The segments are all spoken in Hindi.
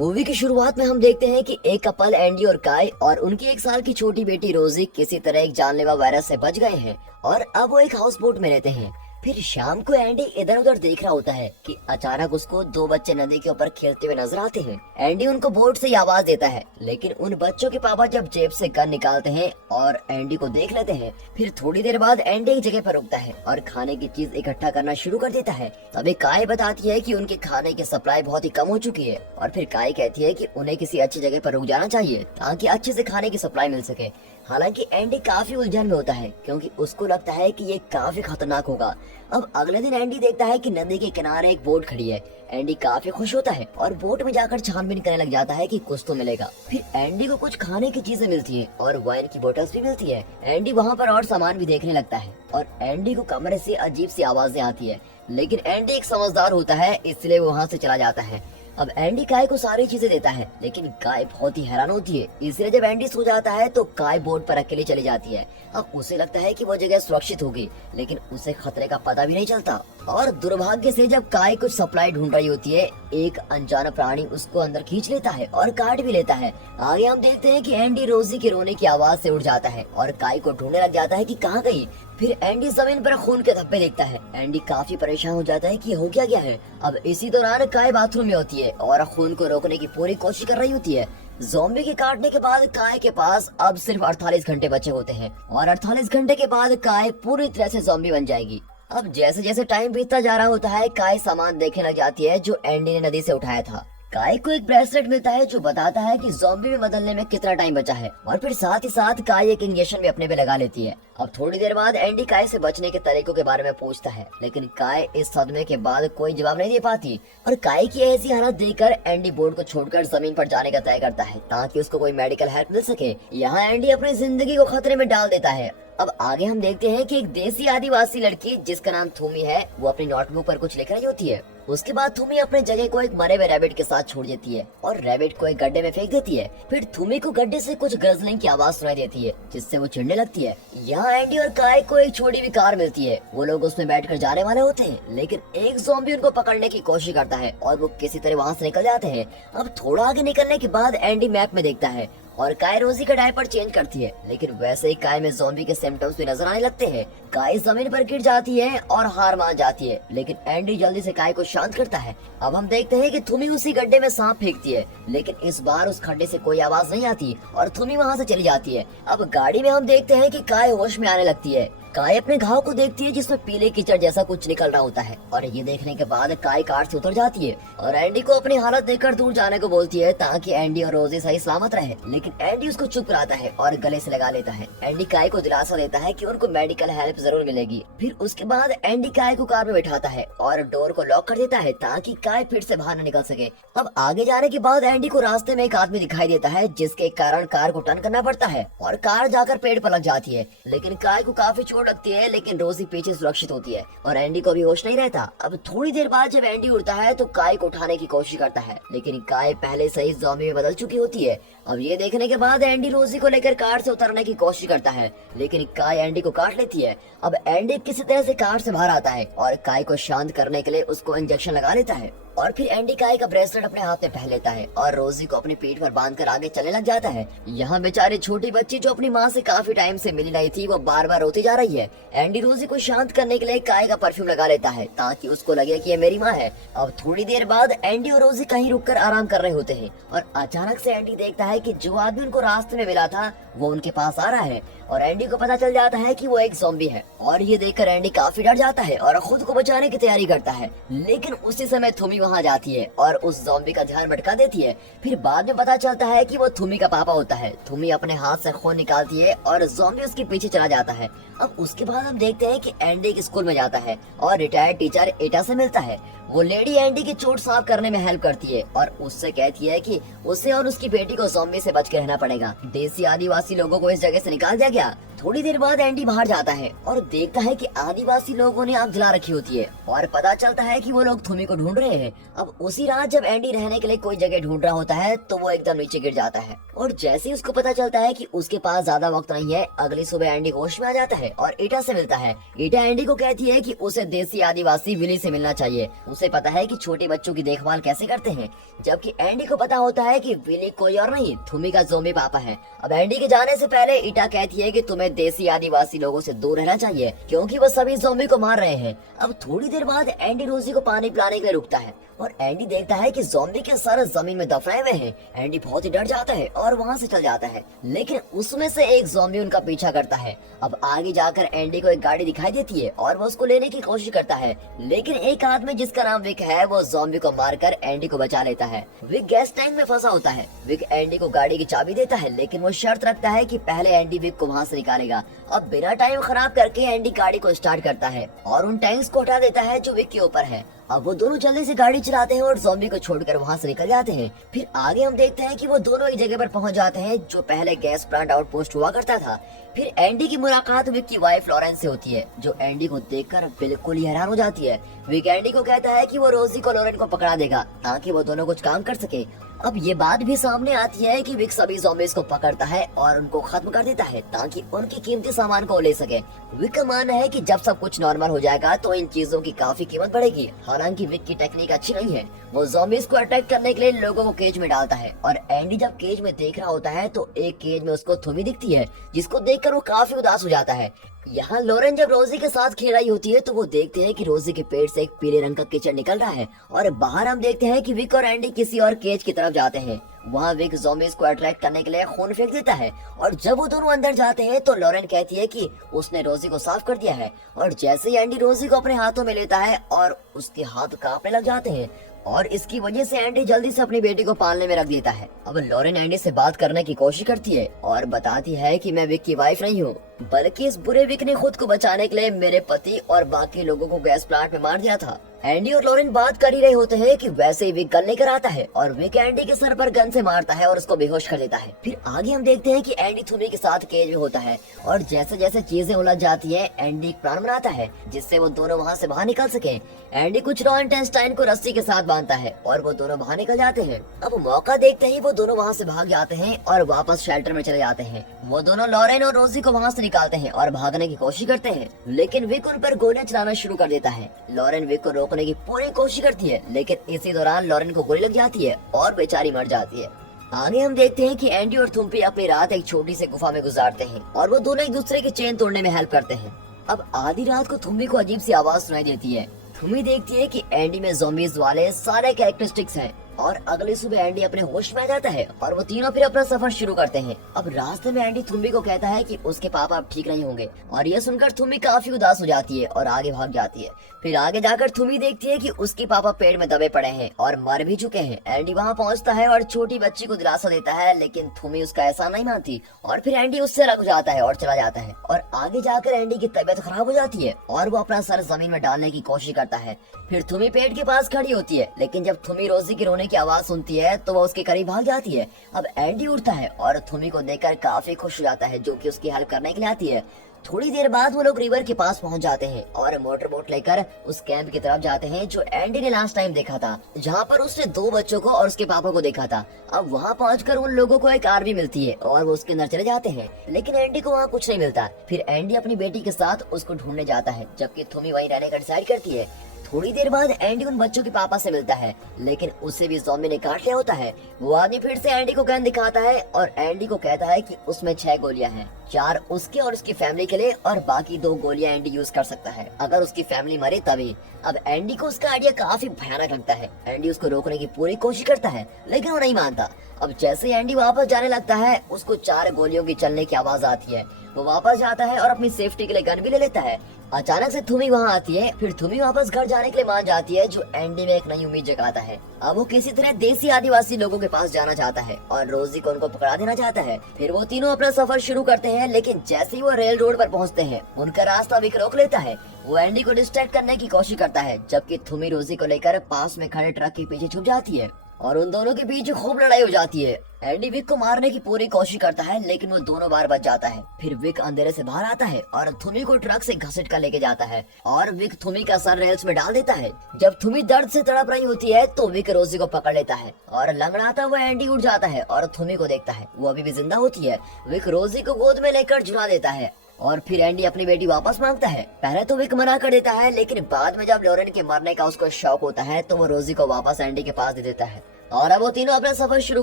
मूवी की शुरुआत में हम देखते हैं कि एक कपल एंडी और काय और उनकी 1 साल की छोटी बेटी रोजी किसी तरह एक जानलेवा वायरस से बच गए हैं और अब वो एक हाउस बोट में रहते हैं। फिर शाम को एंडी इधर उधर देख रहा होता है कि अचानक उसको 2 बच्चे नदी के ऊपर खेलते हुए नजर आते हैं। एंडी उनको बोट से आवाज देता है, लेकिन उन बच्चों के पापा जब जेब से गन निकालते हैं और एंडी को देख लेते हैं। फिर थोड़ी देर बाद एंडी एक जगह पर रुकता है और खाने की चीज इकट्ठा करना शुरू कर देता है। तभी काय बताती है कि उनके खाने की सप्लाई बहुत ही कम हो चुकी है और फिर काय कहती है कि उन्हें किसी अच्छी जगह पर रुक जाना चाहिए ताकि अच्छे से खाने की सप्लाई मिल सके। हालांकि एंडी काफी उलझन में होता है क्योंकि उसको लगता है कि ये काफी खतरनाक होगा। अब अगले दिन एंडी देखता है कि नदी के किनारे एक बोट खड़ी है। एंडी काफी खुश होता है और बोट में जाकर छानबीन करने लग जाता है कि कुछ तो मिलेगा। फिर एंडी को कुछ खाने की चीजें मिलती हैं और वाइन की बोतल्स भी मिलती है। एंडी वहाँ पर और सामान भी देखने लगता है और एंडी को कमरे से अजीब सी आवाजें आती है, लेकिन एंडी एक समझदार होता है इसलिए वो वहाँ से चला जाता है। अब एंडी काय को सारी चीजें देता है, लेकिन काय बहुत ही हैरान होती है। इसलिए जब एंडी सो जाता है तो काय बोट पर अकेले चली जाती है। अब उसे लगता है कि वो जगह सुरक्षित होगी, लेकिन उसे खतरे का पता भी नहीं चलता। और दुर्भाग्य से जब काय कुछ सप्लाई ढूंढ रही होती है, एक अनजाना प्राणी उसको अंदर खींच लेता है और काट भी लेता है। आगे हम देखते हैं कि एंडी रोजी के रोने की आवाज से उठ जाता है और काय को ढूंढने लग जाता है कि कहाँ गई। फिर एंडी जमीन पर खून के धब्बे देखता है। एंडी काफी परेशान हो जाता है कि हो क्या गया है। अब इसी दौरान काय बाथरूम में होती है और खून को रोकने की पूरी कोशिश कर रही होती है। ज़ॉम्बी के काटने के बाद काय के पास अब सिर्फ 48 घंटे बचे होते हैं और 48 घंटे के बाद काय पूरी तरह से ज़ॉम्बी बन जाएगी। अब जैसे जैसे टाइम बीतता जा रहा होता है, काय सामान देखने लग जाती है जो एंडी ने नदी से उठाया था। काय को एक ब्रेसलेट मिलता है जो बताता है कि ज़ॉम्बी में बदलने में कितना टाइम बचा है और फिर साथ ही साथ काय एक इंजेक्शन भी अपने पे लगा लेती है। अब थोड़ी देर बाद एंडी काय से बचने के तरीकों के बारे में पूछता है, लेकिन काय इस सदमे के बाद कोई जवाब नहीं दे पाती और काय की ऐसी हालत देखकर एंडी बोर्ड को छोड़कर जमीन पर जाने का तय करता है ताकि उसको कोई मेडिकल हेल्प मिल सके। यहाँ एंडी अपनी जिंदगी को खतरे में डाल देता है। अब आगे हम देखते हैं कि एक देसी आदिवासी लड़की जिसका नाम थूमी है, वो अपनी नोटबुक पर कुछ लिख रही होती है। उसके बाद थूमी अपने जगह को एक मरे हुए रैबिट के साथ छोड़ देती है और रैबिट को एक गड्ढे में फेंक देती है। फिर थूमी को गड्ढे से कुछ गरजलिंग की आवाज सुनाई देती है जिससे वो चिढ़ने लगती है। यहाँ एंडी और काय को एक छोटी हुई कार मिलती है। वो लोग उसमें बैठकर जाने वाले होते हैं, लेकिन एक ज़ॉम्बी उनको पकड़ने की कोशिश करता है और वो किसी तरह वहाँ से निकल जाते हैं। अब थोड़ा आगे निकलने के बाद एंडी मैप में देखता है और काय रोजी का डायपर चेंज करती है, लेकिन वैसे ही काय में ज़ॉम्बी के सिम्टम्स भी नजर आने लगते हैं। काय जमीन पर गिर जाती है और हार मान जाती है, लेकिन एंडी जल्दी से काय को शांत करता है। अब हम देखते हैं कि थूमी उसी गड्ढे में सांप फेंकती है, लेकिन इस बार उस खड्डे से कोई आवाज नहीं आती और थूमी वहाँ से चली जाती है। अब गाड़ी में हम देखते हैं कि काय होश में आने लगती है। काय अपने घाव को देखती है जिसमें पीले कीचड़ जैसा कुछ निकल रहा होता है और ये देखने के बाद काय कार से उतर जाती है और एंडी को अपनी हालत देखकर दूर जाने को बोलती है ताकि एंडी और रोजी सही सलामत रहे, लेकिन एंडी उसको चुप कराता है और गले से लगा लेता है। एंडी काय को दिलासा देता है कि उनको मेडिकल हेल्प जरूर मिलेगी। फिर उसके बाद एंडी काय को कार में बैठाता है और डोर को लॉक कर देता है ताकि काय फिर से बाहर न निकल सके। अब आगे जाने के बाद एंडी को रास्ते में एक आदमी दिखाई देता है जिसके कारण कार को टर्न करना पड़ता है और कार जाकर पेड़ पर लग जाती है, लेकिन काय को काफी चोट लगती है, लेकिन रोजी पीछे सुरक्षित होती है और एंडी को भी होश नहीं रहता। अब थोड़ी देर बाद जब एंडी उड़ता है तो काय को उठाने की कोशिश करता है, लेकिन काय पहले से ही ज़ॉम्बी में बदल चुकी होती है। अब ये देखने के बाद एंडी रोजी को लेकर कार से उतरने की कोशिश करता है, लेकिन काय एंडी को काट लेती है। अब एंडी किसी तरह से कार से बाहर आता है और काय को शांत करने के लिए उसको इंजेक्शन लगा लेता है और फिर एंडी काय का ब्रेसलेट अपने हाथ में पहन लेता है और रोजी को अपनी पीठ पर बांधकर आगे चलने लग जाता है। यहाँ बेचारी छोटी बच्ची जो अपनी माँ से काफी टाइम से मिली नहीं थी, वो बार बार रोती जा रही है। एंडी रोजी को शांत करने के लिए काय का परफ्यूम लगा लेता है ताकि उसको लगे कि ये मेरी माँ है। अब थोड़ी देर बाद एंडी और रोजी कहीं रुककर आराम कर रहे होते हैं और अचानक से एंडी देखता है कि जो आदमी उनको रास्ते में मिला था वो उनके पास आ रहा है और एंडी को पता चल जाता है कि वो एक ज़ॉम्बी है और ये देखकर एंडी काफी डर जाता है और खुद को बचाने की तैयारी करता है, लेकिन उसी समय थूमी वहाँ जाती है और उस ज़ॉम्बी का ध्यान भटका देती है। फिर बाद में पता चलता है कि वो थूमी का पापा होता है। थूमी अपने हाथ से खून निकालती है और ज़ॉम्बी उसके पीछे चला जाता है। अब उसके बाद हम देखते हैं कि एंडी एक स्कूल में जाता है और रिटायर्ड टीचर एटा से मिलता है। वो लेडी एंडी की चोट साफ करने में हेल्प करती है और उससे कहती है कि उसे और उसकी बेटी को ज़ॉम्बी से बच के रहना पड़ेगा। देसी आदिवासी लोगों को इस जगह से निकाल दिया गया थोड़ी देर बाद एंडी बाहर जाता है और देखता है कि आदिवासी लोगों ने आग जला रखी होती है और पता चलता है कि वो लोग थुमी को ढूंढ रहे हैं। अब उसी रात जब एंडी रहने के लिए कोई जगह ढूंढ रहा होता है तो वो एकदम नीचे गिर जाता है और जैसे ही उसको पता चलता है कि उसके पास ज्यादा वक्त नहीं है, अगली सुबह एंडी होश में आ जाता है और ईटा से मिलता है। ईटा एंडी को कहती है कि उसे देसी आदिवासी विली से मिलना चाहिए। उसे पता है कि छोटे बच्चों की देखभाल कैसे करते हैं, जबकि एंडी को पता होता है कि विली कोई और नहीं, थुमी का ज़ॉम्बी पापा है। अब एंडी के जाने से पहले ईटा कहती है कि तुम्हें देसी आदिवासी लोगों से दूर रहना चाहिए क्योंकि वो सभी ज़ॉम्बी को मार रहे हैं। अब थोड़ी देर बाद एंडी रोजी को पानी पिलाने के लिए रुकता है और एंडी देखता है कि ज़ॉम्बी के सर जमीन में दफनाए हुए हैं। एंडी बहुत ही डर जाता है और वहाँ से चल जाता है, लेकिन उसमें से एक ज़ॉम्बी उनका पीछा करता है। अब आगे जाकर एंडी को एक गाड़ी दिखाई देती है और वो उसको लेने की कोशिश करता है, लेकिन एक आदमी जिसका नाम विक है वो ज़ॉम्बी को मारकर एंडी को बचा लेता है। विक गैस टैंक में फंसा होता है। विक एंडी को गाड़ी की चाबी देता है, लेकिन वो शर्त रखता है कि पहले एंडी विक को वहाँ से निकालेगा। अब बिना टाइम खराब करके एंडी गाड़ी को स्टार्ट करता है और उन टैंक्स को हटा देता है जो विक के ऊपर है। अब वो दोनों जल्दी से गाड़ी चलाते हैं और ज़ॉम्बी को छोड़कर वहाँ से निकल जाते हैं। फिर आगे हम देखते हैं कि वो दोनों एक जगह पर पहुँच जाते हैं जो पहले गैस प्लांट आउटपोस्ट हुआ करता था। फिर एंडी की मुलाकात विक की वाइफ लॉरेंस से होती है, जो एंडी को देखकर बिल्कुल ही हैरान हो जाती है। विक एंडी को कहता है कि वो रोजी को लॉरेन को पकड़ा देगा ताकि वो दोनों कुछ काम कर सके। अब ये बात भी सामने आती है कि विक सभी ज़ॉम्बीज़ को पकड़ता है और उनको खत्म कर देता है ताकि उनकी कीमती सामान को ले सके। विक का मानना है कि जब सब कुछ नॉर्मल हो जाएगा तो इन चीजों की काफी कीमत बढ़ेगी। हालांकि विक की टेक्निक अच्छी नहीं है। वो ज़ॉम्बीज़ को अटैक करने के लिए लोगों को केज में डालता है और एंडी जब केज में देख रहा होता है तो एक केज में उसको थुमी दिखती है, जिसको देखकर वो काफी उदास हो जाता है। यहाँ लॉरेन जब रोजी के साथ खेल रही होती है तो वो देखते हैं कि रोजी के पेट से एक पीले रंग का कीचड़ निकल रहा है और बाहर हम देखते हैं कि विक और एंडी किसी और केज की तरफ जाते हैं। वहाँ विक ज़ॉम्बीज़ को अट्रैक्ट करने के लिए खून फेंक देता है और जब वो दोनों अंदर जाते हैं तो लॉरेन कहती है कि उसने रोजी को साफ कर दिया है और जैसे ही एंडी रोजी को अपने हाथों में लेता है और उसके हाथ कांपने लग जाते हैं और इसकी वजह से एंडी जल्दी से अपनी बेटी को पालने में रख देता है। अब लॉरेन एंडी से बात करने की कोशिश करती है और बताती है कि मैं विक की वाइफ नहीं हूँ, बल्कि इस बुरे विक ने खुद को बचाने के लिए मेरे पति और बाकी लोगों को गैस प्लांट में मार दिया था। एंडी और लॉरेन बात कर ही रहे होते हैं कि वैसे ही विक गन लेकर आता है और विक एंडी के सर पर गन से मारता है और उसको बेहोश कर देता है। फिर आगे हम देखते हैं कि एंडी थुमी के साथ केज में होता है और जैसे जैसे चीजें उलझ जाती है एंडी एक प्लान बनाता है जिससे वो दोनों वहाँ से बाहर निकल सके। एंडी कुछ रॉन्टेनस्टाइन को रस्सी के साथ बांधता है और वो दोनों बाहर निकल जाते हैं। अब मौका देखते ही वो दोनों वहाँ से भाग जाते हैं और वापस शेल्टर में चले जाते हैं। वो दोनों लॉरेन और रोजी को वहाँ से निकालते हैं और भागने की कोशिश करते हैं, लेकिन विक उन पर गोलियां चलाना शुरू कर देता है। लॉरेन विक को रोकने की पूरी कोशिश करती है, लेकिन इसी दौरान लॉरेन को गोली लग जाती है और बेचारी मर जाती है। आगे हम देखते हैं कि एंडी और थुम्पी अपनी रात एक छोटी सी गुफा में गुजारते हैं और वो दोनों एक दूसरे की चेन तोड़ने में हेल्प करते हैं। अब आधी रात को थुम्पी को अजीब सी आवाज सुनाई देती है। थुम्पी देखती है कि एंडी में ज़ॉम्बीज़ वाले सारे कैरेक्टरिस्टिक्स हैं और अगली सुबह एंडी अपने होश में आ जाता है और वो तीनों फिर अपना सफर शुरू करते हैं। अब रास्ते में एंडी थुम्बी को कहता है कि उसके पापा अब ठीक नहीं होंगे और ये सुनकर थुम्बी काफी उदास हो जाती है और आगे भाग जाती है। फिर आगे जाकर थुम्बी देखती है कि उसके पापा पेड़ में दबे पड़े हैं और मर भी चुके हैं। एंडी वहाँ पहुँचता है और छोटी बच्ची को दिलासा देता है, लेकिन थुम्बी उसका ऐसा नहीं मानती और फिर एंडी उससे अलग हो जाता है और चला जाता है। और आगे जाकर एंडी की तबीयत खराब हो जाती है और वो अपना सर जमीन में डालने की कोशिश करता है। फिर थुम्बी पेड़ के पास खड़ी होती है, लेकिन जब थुम्बी रोजी की रोने की आवाज सुनती है तो वो उसके करीब भाग जाती है। अब एंडी उठता है और थुम्बी को देखकर काफी खुश हो जाता है, जो कि उसकी हेल्प करने के लिए आती है। थोड़ी देर बाद वो लोग रिवर के पास पहुंच जाते हैं और मोटर बोट लेकर उस कैंप की तरफ जाते हैं जो एंडी ने लास्ट टाइम देखा था, जहां पर उसने 2 बच्चों को और उसके पापा को देखा था। अब वहां पहुंचकर उन लोगों को एक आरवी मिलती है और वो उसके अंदर चले जाते हैं, लेकिन एंडी को वहां कुछ नहीं मिलता। फिर एंडी अपनी बेटी के साथ उसको ढूंढने जाता है, जबकि थुम्बी वहीं रहने का डिसाइड करती है। थोड़ी देर बाद एंडी उन बच्चों के पापा से मिलता है, लेकिन उसे भी ज़ॉम्बी ने काट लिया होता है। वो आदमी फिर से एंडी को गन दिखाता है और एंडी को कहता है कि उसमें 6 गोलियां हैं, 4 उसके और उसकी फैमिली के लिए और बाकी 2 गोलियां एंडी यूज कर सकता है अगर उसकी फैमिली मरे तभी। अब एंडी को उसका आइडिया काफी भयानक लगता है। एंडी उसको रोकने की पूरी कोशिश करता है, लेकिन वो नहीं मानता। अब जैसे ही एंडी वापस जाने लगता है उसको 4 गोलियों की चलने की आवाज आती है। वो वापस जाता है और अपनी सेफ्टी के लिए गन भी ले लेता है। अचानक से थुम्बी वहाँ आती है। फिर थुम्बी वापस घर जाने के लिए मान जाती है, जो एंडी में एक नई उम्मीद जगाता है। अब वो किसी तरह देसी आदिवासी लोगों के पास जाना चाहता है और रोजी को उनको पकड़ा देना चाहता है। फिर वो तीनों अपना सफर शुरू करते हैं, लेकिन जैसे ही वो रेल रोड पर पहुँचते हैं उनका रास्ता विक रोक लेता है। वो एंडी को डिस्ट्रैक्ट करने की कोशिश करता है, जबकि थुम्बी रोजी को लेकर पास में खड़े ट्रक के पीछे छुप जाती है। और उन दोनों के बीच खूब लड़ाई हो जाती है। एंडी विक को मारने की पूरी कोशिश करता है लेकिन वो दोनों बार बच जाता है। फिर विक अंधेरे से बाहर आता है और थुमी को ट्रक से घसीट कर लेके जाता है और विक थुमी का सर रेल्स में डाल देता है। जब थुमी दर्द से तड़प रही होती है तो विक रोजी को पकड़ लेता है और लंगड़ाता हुआ एंडी उठ जाता है और थुमी को देखता है, वो अभी भी जिंदा होती है। विक रोजी को गोद में लेकर झुला देता है और फिर एंडी अपनी बेटी वापस मांगता है। पहले तो विक मना कर देता है लेकिन बाद में जब लॉरेन के मरने का उसको शौक होता है तो वो रोजी को वापस एंडी के पास दे देता है और अब वो तीनों अपना सफर शुरू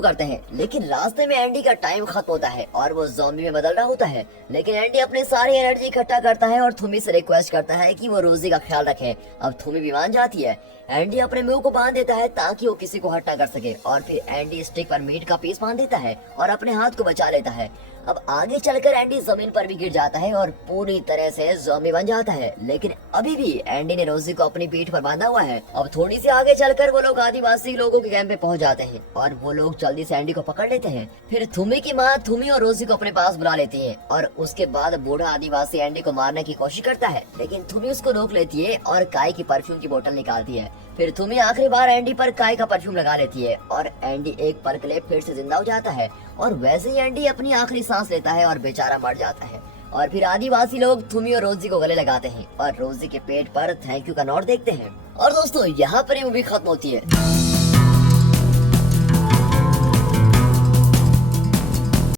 करते हैं। लेकिन रास्ते में एंडी का टाइम खत्म होता है और वो ज़ॉम्बी में बदल रहा होता है। लेकिन एंडी अपनी सारी एनर्जी इकट्ठा करता है और थुमी से रिक्वेस्ट करता है कि वो रोजी का ख्याल रखे। अब थुमी भी मान जाती है। एंडी अपने मुंह को बांध देता है ताकि वो किसी को हट ना कर सके और फिर एंडी स्टिक पर मीट का पीस बांध देता है और अपने हाथ को बचा लेता है। अब आगे चलकर एंडी जमीन पर भी गिर जाता है और पूरी तरह से ज़ॉम्बी बन जाता है। लेकिन अभी भी एंडी ने रोजी को अपनी पीठ पर बांधा हुआ है। अब थोड़ी सी आगे चलकर वो लोग आदिवासी लोगों के कैंप पे पहुंच जाते हैं और वो लोग जल्दी से एंडी को पकड़ लेते हैं। फिर थुमी की माँ थुमी और रोजी को अपने पास बुला लेती है और उसके बाद बूढ़ा आदिवासी एंडी को मारने की कोशिश करता है लेकिन थुमी उसको रोक लेती है और काय की परफ्यूम की बोतल निकालती है। फिर थुमी आखिरी बार एंडी पर काय का परफ्यूम लगा लेती है और एंडी एक पल के लिए फिर से जिंदा हो जाता है और वैसे ही एंडी अपनी आखिरी सांस लेता है और बेचारा मर जाता है। और फिर आदिवासी लोग थुमी और रोजी को गले लगाते हैं और रोजी के पेट पर थैंक यू का नोट देखते हैं। और दोस्तों यहाँ पर ये मूवी खत्म होती है।